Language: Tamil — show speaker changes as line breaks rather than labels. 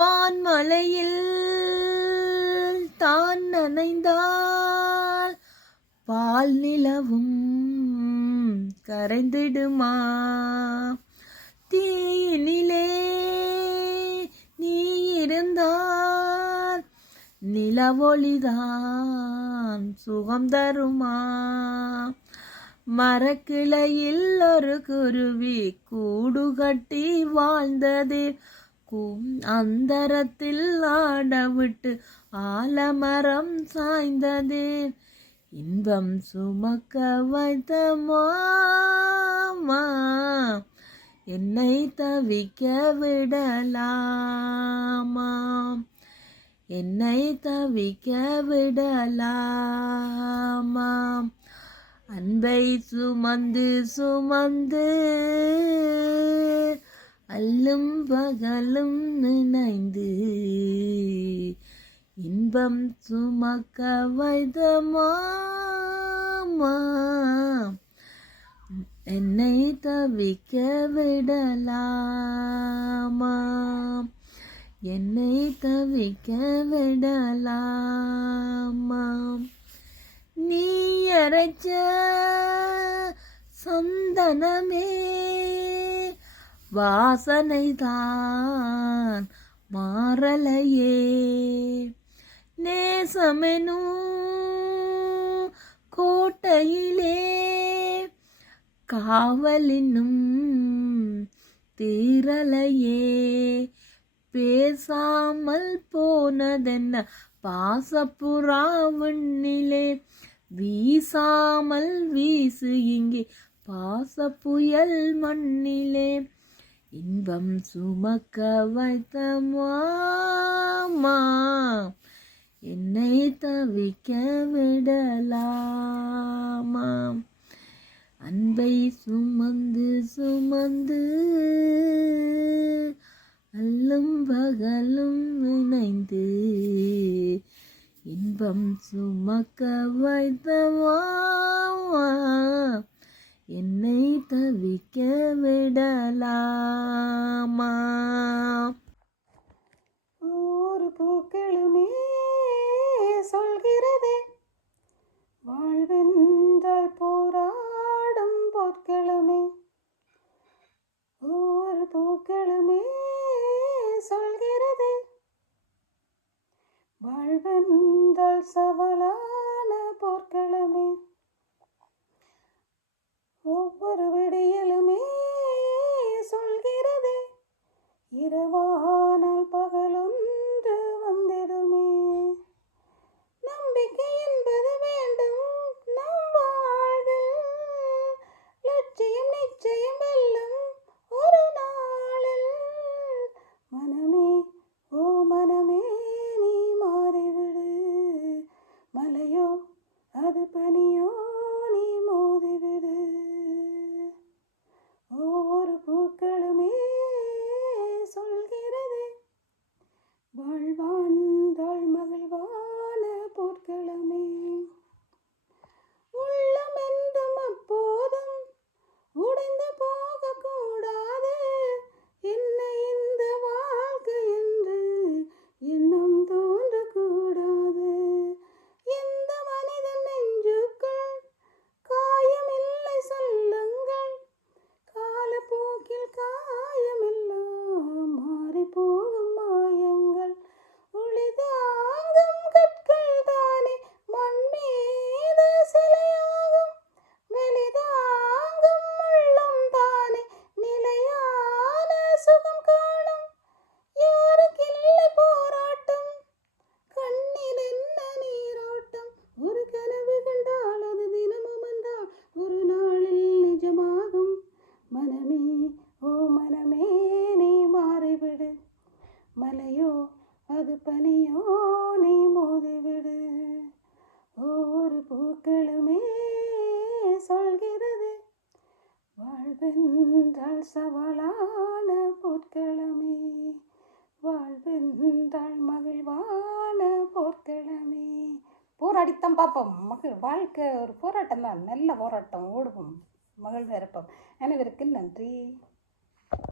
வான்மலையில் தான் நனைந்தால் பால் நிலவும் கரைந்திடுமா? தீயினிலே நீ இருந்தால் நிலவொளிதான் சுகம் தருமா? மரக்கிளையில் ஒரு குருவி கூடு கட்டி வாழ்ந்தது. பூக்கும் அந்தரத்தில் ஆடவிட்டு ஆலமரம் சாய்ந்ததே. இன்பம் சுமக்க வைத்த என்னை தவிக்க விடலாமா? என்னை தவிக்க விடலாமா? அன்பை சுமந்து சுமந்து அல்லும் பகலும் நினைந்து இன்பம் சுமக்க வைத்த என்னை தவிக்க விடலாமா? என்னை தவிக்க விடலாமா? நீ அரைச்ச சந்தனமே வாசனைதான் மாறலையே. நேசமெனும் கோட்டையிலே காவலினும் தீரலையே. பேசாமல் போனதென்ன? பாசப்புறாவுண்ணிலே வீசாமல் வீசு இங்கே. பாசப்புயல் மண்ணிலே இன்பம் சுமக்க வைத்த மாமா என்னை தவிக்க விடலாமா? அன்பை சுமந்து சுமந்து அல்லும் பகலும் இணைந்து இன்பம் சுமக்க வைத்த மாமா என்னை தவிக்க விடலாமா?
ஒரு பூக்களுமே சொல்கிறதே வாழ்வென்றால் போராடும் பொற்களுமே. ஒரு பூக்களுமே சொல்கிறதே வாழ்வென்றால் சவலா மலையோ அது பனியோ நீ மோதிவிடு. ஒவ்வொரு பூக்களுமே சொல்கிறது வாழ்வென்றால் சவாலான பொற்களமே வாழ்வென்றால் மகிழ்வான போர்க்களமே. போராடித்தான் பார்ப்போம். மகிழ் வாழ்க்கை ஒரு போராட்டம் தான். நல்ல போராட்டம் ஓடுவோம். மகிழ்வு இருப்போம் அனைவருக்கு நன்றி.